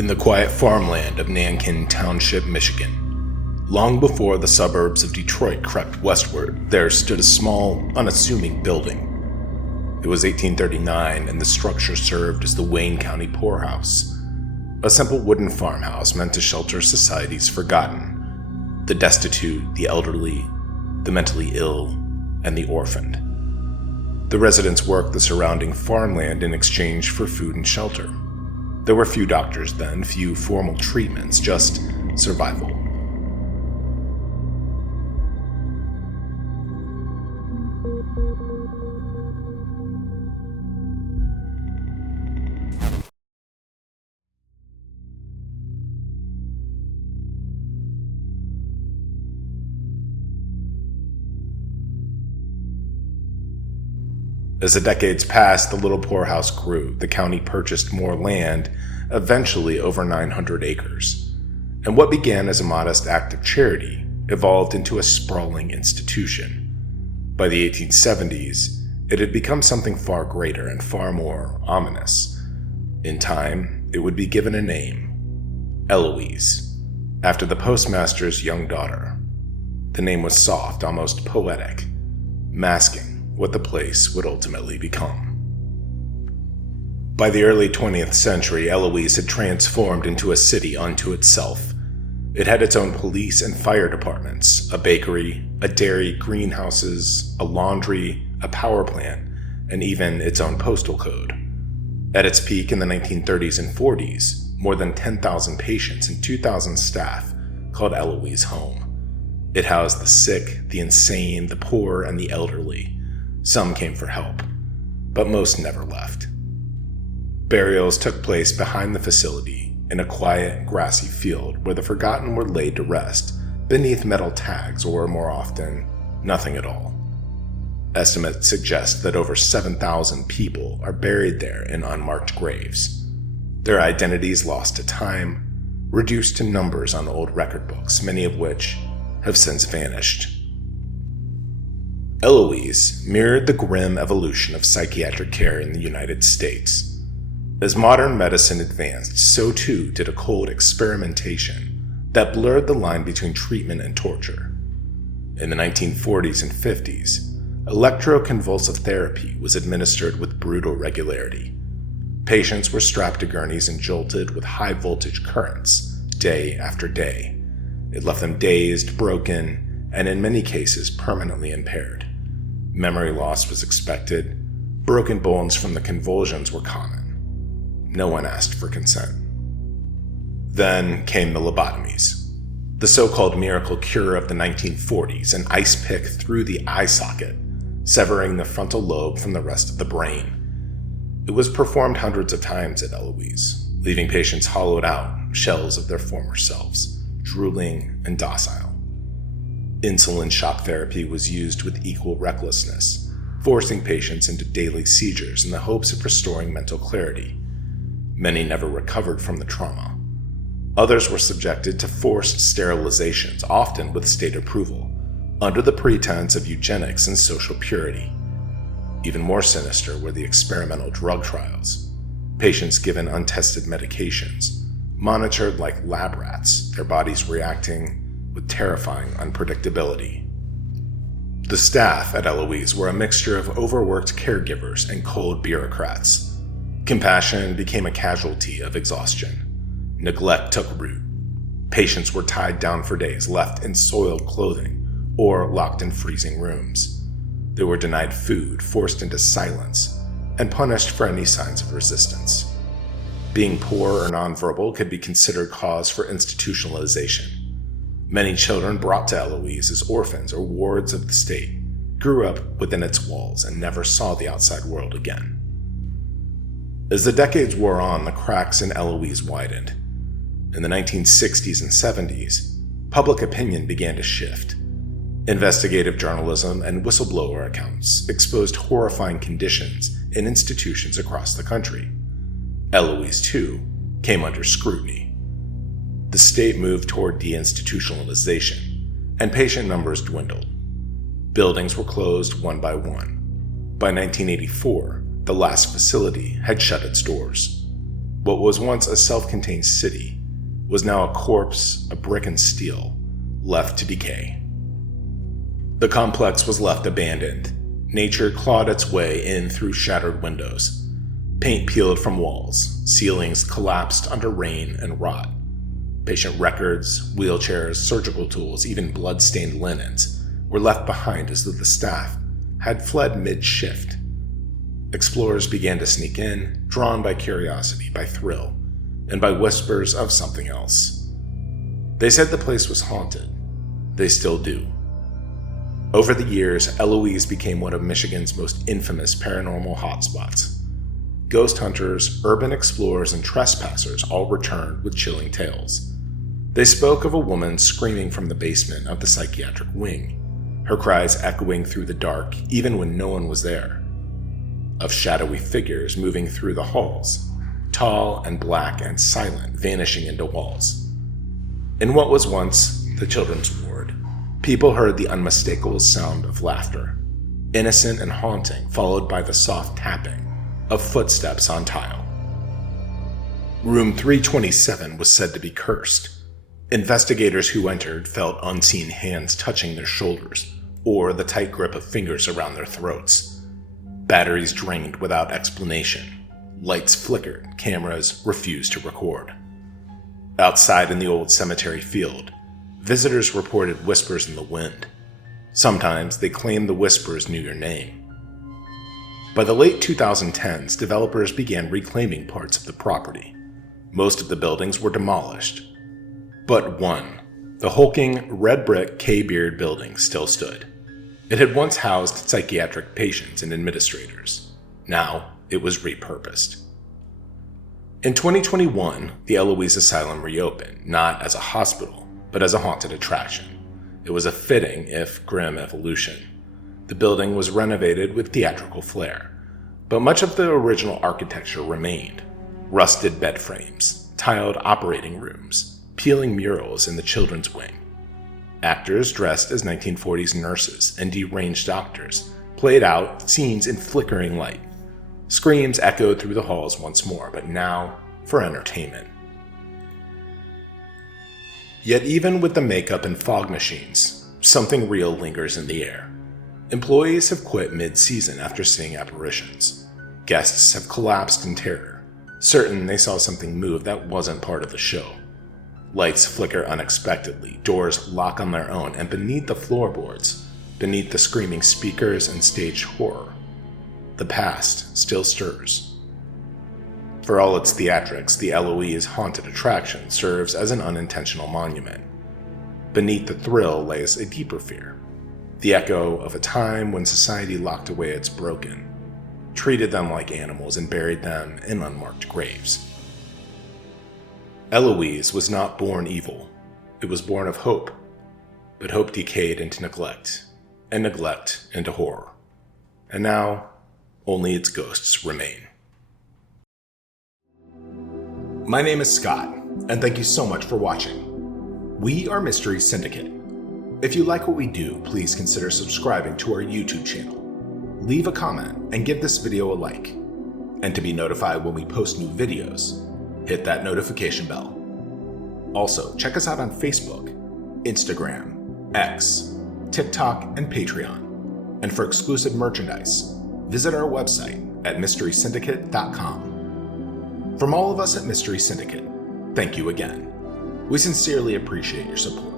In the quiet farmland of Nankin Township, Michigan, long before the suburbs of Detroit crept westward, there stood a small, unassuming building. It was 1839, and the structure served as the Wayne County Poorhouse, a simple wooden farmhouse meant to shelter society's forgotten, the destitute, the elderly, the mentally ill, and the orphaned. The residents worked the surrounding farmland in exchange for food and shelter. There were few doctors then, few formal treatments, just survival. As the decades passed, the little poorhouse grew. The county purchased more land, eventually over 900 acres. And what began as a modest act of charity evolved into a sprawling institution. By the 1870s, it had become something far greater and far more ominous. In time, it would be given a name, Eloise, after the postmaster's young daughter. The name was soft, almost poetic, masking what the place would ultimately become. By the early 20th century, Eloise had transformed into a city unto itself. It had its own police and fire departments, a bakery, a dairy, greenhouses, a laundry, a power plant, and even its own postal code. At its peak in the 1930s and 40s, more than 10,000 patients and 2,000 staff called Eloise home. It housed the sick, the insane, the poor, and the elderly. Some came for help, but most never left. Burials took place behind the facility in a quiet, grassy field where the forgotten were laid to rest beneath metal tags, or more often, nothing at all. Estimates suggest that over 7,000 people are buried there in unmarked graves, their identities lost to time, reduced to numbers on old record books, many of which have since vanished. Eloise mirrored the grim evolution of psychiatric care in the United States. As modern medicine advanced, so too did a cold experimentation that blurred the line between treatment and torture. In the 1940s and 50s, electroconvulsive therapy was administered with brutal regularity. Patients were strapped to gurneys and jolted with high-voltage currents day after day. It left them dazed, broken, and in many cases permanently impaired. Memory loss was expected. Broken bones from the convulsions were common. No one asked for consent. Then came the lobotomies, the so-called miracle cure of the 1940s, an ice pick through the eye socket, severing the frontal lobe from the rest of the brain. It was performed hundreds of times at Eloise, leaving patients hollowed out, shells of their former selves, drooling and docile. Insulin shock therapy was used with equal recklessness, forcing patients into daily seizures in the hopes of restoring mental clarity. Many never recovered from the trauma. Others were subjected to forced sterilizations, often with state approval, under the pretense of eugenics and social purity. Even more sinister were the experimental drug trials. Patients given untested medications, monitored like lab rats, their bodies reacting with terrifying unpredictability. The staff at Eloise were a mixture of overworked caregivers and cold bureaucrats. Compassion became a casualty of exhaustion. Neglect took root. Patients were tied down for days, left in soiled clothing, or locked in freezing rooms. They were denied food, forced into silence, and punished for any signs of resistance. Being poor or nonverbal could be considered cause for institutionalization. Many children brought to Eloise as orphans or wards of the state grew up within its walls and never saw the outside world again. As the decades wore on, the cracks in Eloise widened. In the 1960s and 70s, public opinion began to shift. Investigative journalism and whistleblower accounts exposed horrifying conditions in institutions across the country. Eloise, too, came under scrutiny. The state moved toward deinstitutionalization, and patient numbers dwindled. Buildings were closed one by one. By 1984, the last facility had shut its doors. What was once a self-contained city was now a corpse of brick and steel, left to decay. The complex was left abandoned. Nature clawed its way in through shattered windows. Paint peeled from walls, ceilings collapsed under rain and rot. Patient records, wheelchairs, surgical tools, even blood-stained linens were left behind as though the staff had fled mid-shift. Explorers began to sneak in, drawn by curiosity, by thrill, and by whispers of something else. They said the place was haunted. They still do. Over the years, Eloise became one of Michigan's most infamous paranormal hotspots. Ghost hunters, urban explorers, and trespassers all returned with chilling tales. They spoke of a woman screaming from the basement of the psychiatric wing, her cries echoing through the dark even when no one was there. Of shadowy figures moving through the halls, tall and black and silent, vanishing into walls. In what was once the children's ward, people heard the unmistakable sound of laughter, innocent and haunting, followed by the soft tapping of footsteps on tile. Room 327 was said to be cursed. Investigators who entered felt unseen hands touching their shoulders, or the tight grip of fingers around their throats. Batteries drained without explanation. Lights flickered, cameras refused to record. Outside in the old cemetery field, visitors reported whispers in the wind. Sometimes they claimed the whispers knew your name. By the late 2010s, developers began reclaiming parts of the property. Most of the buildings were demolished. But one, the hulking red brick K-Beard building, still stood. It had once housed psychiatric patients and administrators. Now it was repurposed. In 2021, the Eloise Asylum reopened, not as a hospital, but as a haunted attraction. It was a fitting, if grim, evolution. The building was renovated with theatrical flair, but much of the original architecture remained. Rusted bed frames, tiled operating rooms, peeling murals in the children's wing. Actors dressed as 1940s nurses and deranged doctors played out scenes in flickering light. Screams echoed through the halls once more, but now for entertainment. Yet even with the makeup and fog machines, something real lingers in the air. Employees have quit mid-season after seeing apparitions. Guests have collapsed in terror, certain they saw something move that wasn't part of the show. Lights flicker unexpectedly, doors lock on their own, and beneath the floorboards, beneath the screaming speakers and staged horror, the past still stirs. For all its theatrics, the Eloise haunted attraction serves as an unintentional monument. Beneath the thrill lays a deeper fear. The echo of a time when society locked away its broken, treated them like animals, and buried them in unmarked graves. Eloise was not born evil. It was born of hope, but hope decayed into neglect, and neglect into horror. And now, only its ghosts remain. My name is Scott, and thank you so much for watching. We are Mystery Syndicate. If you like what we do, please consider subscribing to our YouTube channel. Leave a comment and give this video a like. And to be notified when we post new videos, hit that notification bell. Also, check us out on Facebook, Instagram, X, TikTok, and Patreon. And for exclusive merchandise, visit our website at mysterysyndicate.com. From all of us at Mystery Syndicate, thank you again. We sincerely appreciate your support.